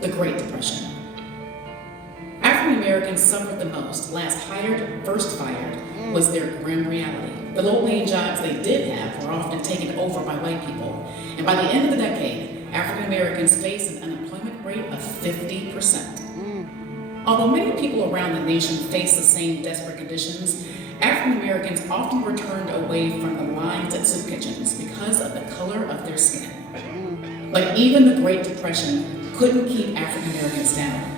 the Great Depression. African Americans suffered the most. Last hired, first fired was their grim reality. The low-paying jobs they did have were often taken over by white people. And by the end of the decade, African Americans faced an unemployment rate of 50%. Although many people around the nation faced the same desperate conditions, African Americans often returned away from the lines at soup kitchens because of the color of their skin. But even the Great Depression couldn't keep African Americans down.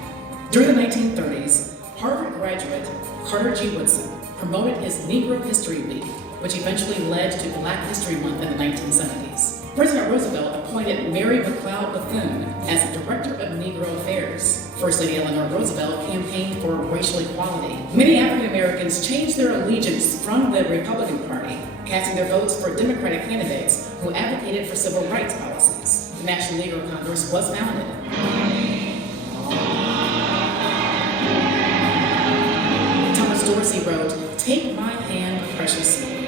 During the 1930s, Harvard graduate Carter G. Woodson promoted his Negro History Week, which eventually led to Black History Month in the 1970s. President Roosevelt appointed Mary McLeod Bethune as the Director of Negro Affairs. First Lady Eleanor Roosevelt campaigned for racial equality. Many African Americans changed their allegiance from the Republican Party, casting their votes for Democratic candidates who advocated for civil rights policies. The National Negro Congress was founded. Thomas Dorsey wrote, "Take my hand, precious Lord."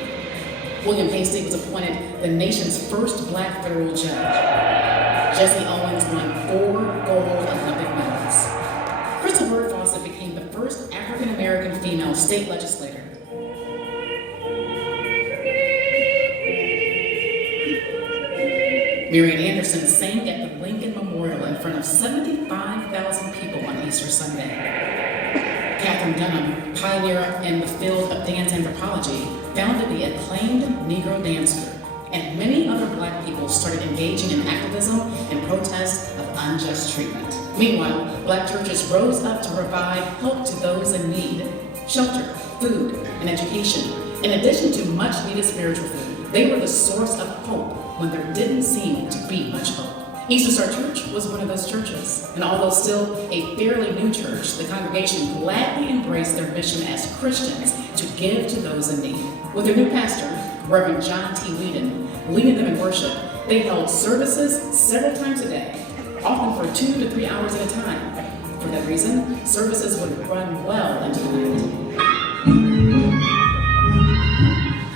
William Hasty was appointed the nation's first Black federal judge. Jesse Owens won 4 gold Olympic medals. Crystal Burt Fawcett became the first African American female state legislator. Marian Anderson sang at the Lincoln Memorial in front of 75,000 people on Easter Sunday. Katherine Dunham, pioneer in the field of dance anthropology, founded the acclaimed Negro Dance Group, and many other Black people started engaging in activism and protest of unjust treatment. Meanwhile, Black churches rose up to provide help to those in need, shelter, food, and education. In addition to much needed spiritual food, they were the source of hope when there didn't seem to be much hope. Eastern Star Church was one of those churches, and although still a fairly new church, the congregation gladly embraced their mission as Christians to give to those in need. With their new pastor, Reverend John T. Whedon, leading them in worship, they held services several times a day, often for 2 to 3 hours at a time. For that reason, services would run well into the night.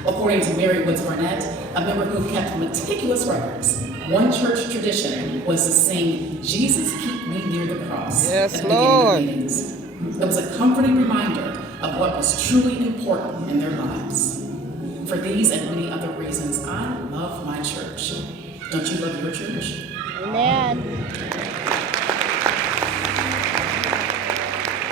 According to Mary Woods Barnett, a member who kept meticulous records, one church tradition was to sing, "Jesus Keep Me Near the Cross" Yes, at the beginning Lord. of meetings. It was a comforting reminder of what was truly important in their lives. For these and many other reasons, I love my church. Don't you love your church? Amen.